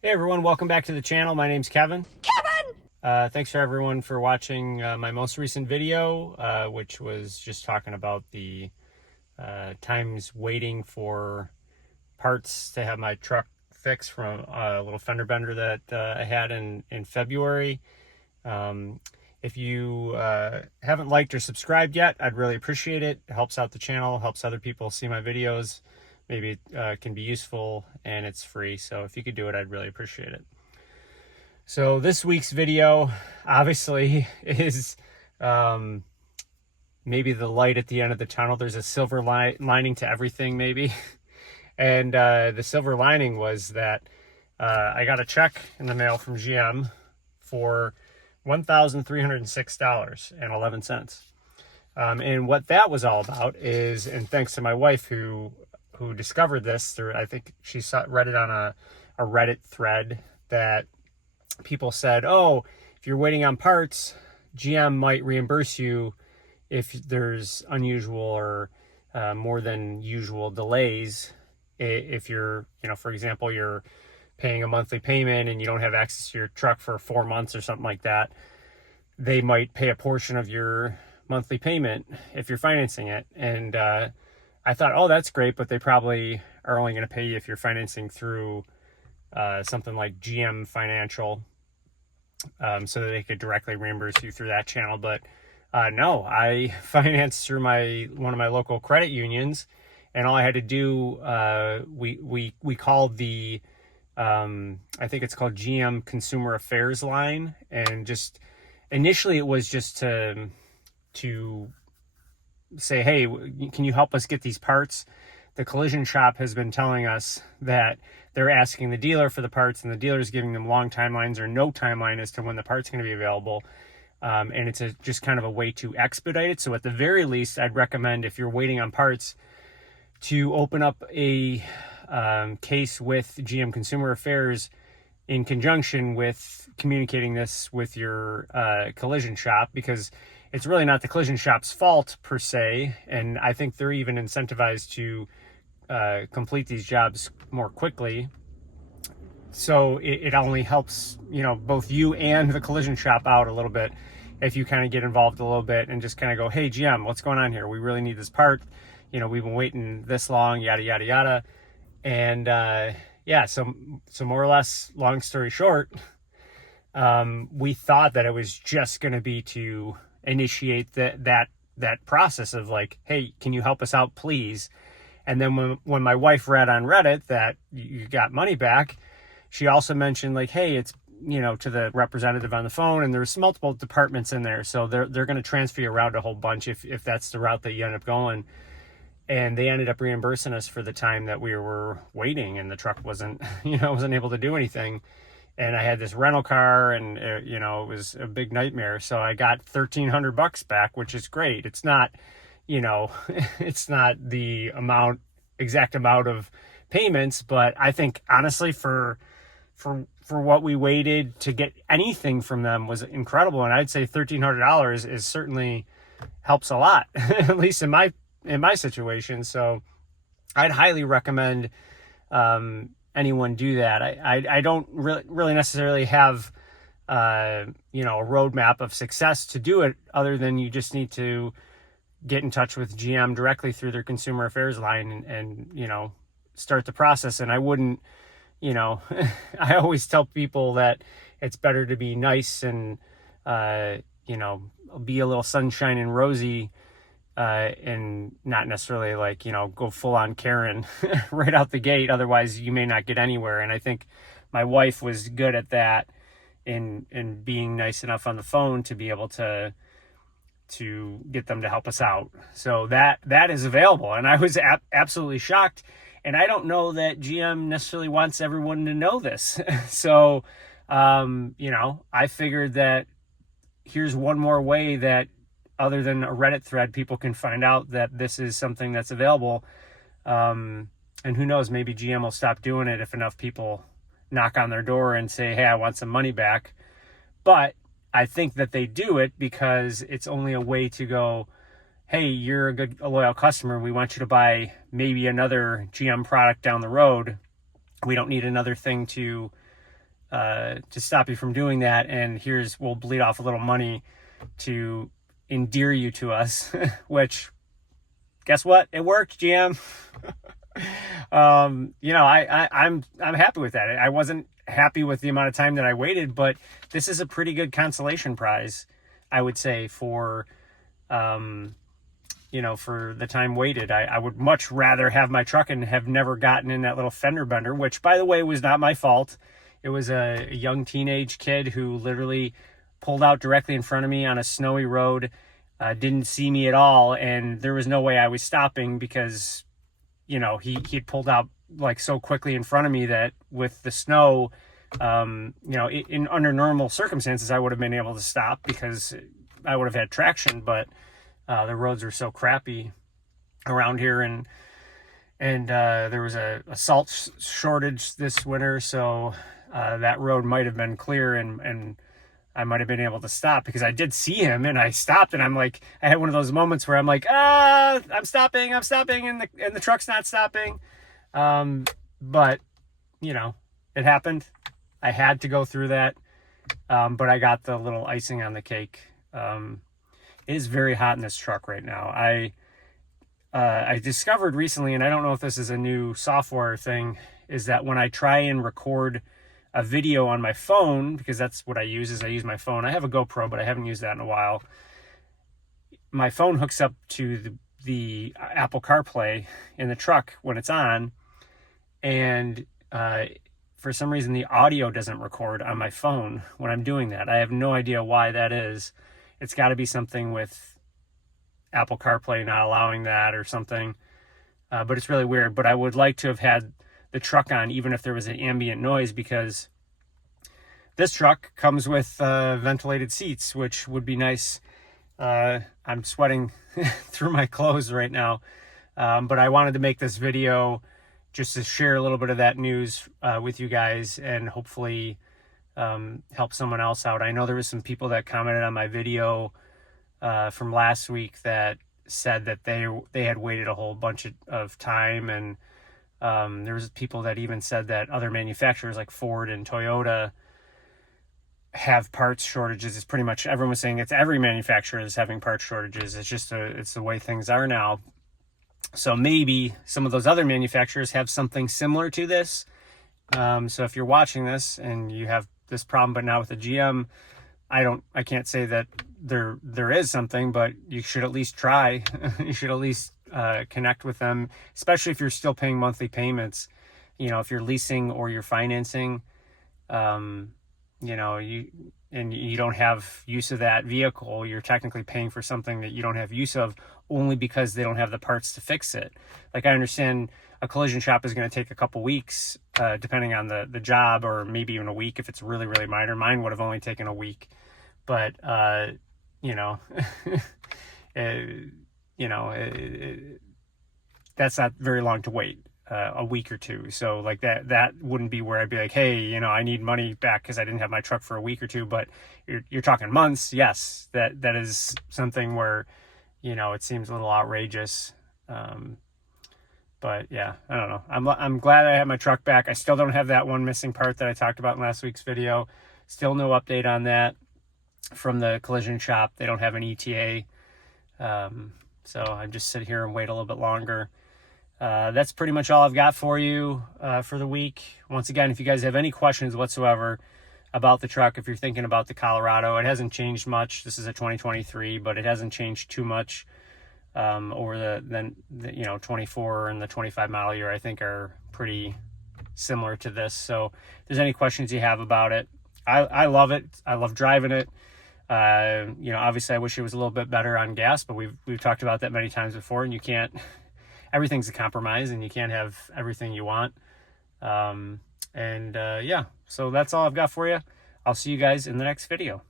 Hey everyone, welcome back to the channel. My name's Kevin. Thanks for everyone for watching my most recent video, which was just talking about the times waiting for parts to have my truck fixed from a little fender bender that I had in February. If you haven't liked or subscribed yet, I'd really appreciate it. It helps out the channel, helps other people see my videos. Maybe it can be useful, and it's free. So if you could do it, I'd really appreciate it. So this week's video obviously is maybe the light at the end of the tunnel. There's a silver lining to everything, maybe. And the silver lining was that I got a check in the mail from GM for $1,306.11. And what that was all about is, and thanks to my wife who discovered this through, I think she read it on a Reddit thread that people said, oh, if you're waiting on parts, GM might reimburse you if there's unusual or more than usual delays. If you're, for example, you're paying a monthly payment and you don't have access to your truck for 4 months or something like that, they might pay a portion of your monthly payment if you're financing it. And I thought, oh, that's great, but they probably are only going to pay you if you're financing through something like GM Financial, so that they could directly reimburse you through that channel. But no, I financed through one of my local credit unions, and all I had to do, we called the I think it's called GM Consumer Affairs line, and just initially it was just to say, hey, can you help us get these parts? The collision shop has been telling us that they're asking the dealer for the parts, and the dealer's giving them long timelines or no timeline as to when the part's going to be available. And it's just kind of a way to expedite it. So at the very least, I'd recommend, if you're waiting on parts, to open up a case with GM Consumer Affairs in conjunction with communicating this with your collision shop, because it's really not the collision shop's fault per se. And I think they're even incentivized to complete these jobs more quickly. So it only helps, both you and the collision shop out a little bit if you kind of get involved a little bit and just kind of go, hey, GM, what's going on here? We really need this part. We've been waiting this long, yada, yada, yada. And yeah, so more or less, long story short, we thought that it was just going to be to initiate that process of like, hey, can you help us out, please? And then when my wife read on Reddit that you got money back, she also mentioned like, hey, it's, to the representative on the phone, and there's multiple departments in there, so they're going to transfer you around a whole bunch if that's the route that you end up going. And they ended up reimbursing us for the time that we were waiting, and the truck wasn't able to do anything. And I had this rental car, and it was a big nightmare. So I got $1,300 back, which is great. It's not, it's not the exact amount of payments, but I think honestly for what we waited to get anything from them was incredible. And I'd say $1,300 is certainly helps a lot, at least in my situation. So I'd highly recommend anyone do that. I don't really necessarily have a roadmap of success to do it, other than you just need to get in touch with GM directly through their consumer affairs line and start the process. And I wouldn't, I always tell people that it's better to be nice and be a little sunshine and rosy, and not necessarily like, go full on Karen right out the gate. Otherwise you may not get anywhere. And I think my wife was good at that in being nice enough on the phone to be able to get them to help us out. So that is available. And I was absolutely shocked. And I don't know that GM necessarily wants everyone to know this. So, I figured that here's one more way that, other than a Reddit thread, people can find out that this is something that's available. And who knows, maybe GM will stop doing it if enough people knock on their door and say, hey, I want some money back. But I think that they do it because it's only a way to go, hey, you're a loyal customer. We want you to buy maybe another GM product down the road. We don't need another thing to to stop you from doing that. And we'll bleed off a little money to endear you to us, which, guess what? It worked, GM. I'm happy with that. I wasn't happy with the amount of time that I waited, but this is a pretty good consolation prize, I would say, for for the time waited. I would much rather have my truck and have never gotten in that little fender bender, which, by the way, was not my fault. It was a young teenage kid who literally pulled out directly in front of me on a snowy road, didn't see me at all, and there was no way I was stopping because, he pulled out like so quickly in front of me that with the snow, in under normal circumstances, I would have been able to stop because I would have had traction, but the roads are so crappy around here, and there was a salt shortage this winter, so that road might have been clear, and I might have been able to stop because I did see him and I stopped, and I had one of those moments where I'm like, I'm stopping, and the truck's not stopping. But it happened. I had to go through that. But I got the little icing on the cake. It is very hot in this truck right now. I discovered recently, and I don't know if this is a new software thing, is that when I try and record a video on my phone, because that's what I use my phone. I have a GoPro, but I haven't used that in a while. My phone hooks up to the Apple CarPlay in the truck when it's on, and for some reason the audio doesn't record on my phone when I'm doing that. I have no idea why that is. It's got to be something with Apple CarPlay not allowing that or something, but it's really weird. But I would like to have had the truck on even if there was an ambient noise, because this truck comes with ventilated seats, which would be nice. I'm sweating through my clothes right now, but I wanted to make this video just to share a little bit of that news with you guys, and hopefully help someone else out. I know there was some people that commented on my video from last week that said that they had waited a whole bunch of time, and there was people that even said that other manufacturers like Ford and Toyota have parts shortages. It's pretty much, everyone was saying it's every manufacturer is having parts shortages. It's just it's the way things are now. So maybe some of those other manufacturers have something similar to this. So if you're watching this and you have this problem, but now with the GM, I can't say that there is something, but you should at least try. You should at least connect with them, especially if you're still paying monthly payments. If you're leasing or you're financing, you don't have use of that vehicle, you're technically paying for something that you don't have use of only because they don't have the parts to fix it. Like, I understand a collision shop is going to take a couple weeks, depending on the job, or maybe even a week if it's really, really minor. Mine would have only taken a week, but that's not very long to wait, a week or two. So like that wouldn't be where I'd be like, hey, I need money back because I didn't have my truck for a week or two. But you're talking months. Yes, that is something where, it seems a little outrageous. But yeah, I don't know. I'm glad I have my truck back. I still don't have that one missing part that I talked about in last week's video. Still no update on that from the collision shop. They don't have an ETA. So I just sit here and wait a little bit longer. That's pretty much all I've got for you for the week. Once again, if you guys have any questions whatsoever about the truck, if you're thinking about the Colorado, it hasn't changed much. This is a 2023, but it hasn't changed too much over the 24 and the 25 model year. I think are pretty similar to this. So if there's any questions you have about it, I love it. I love driving it. Obviously I wish it was a little bit better on gas, but we've talked about that many times before, and you can't, everything's a compromise and you can't have everything you want. So that's all I've got for you. I'll see you guys in the next video.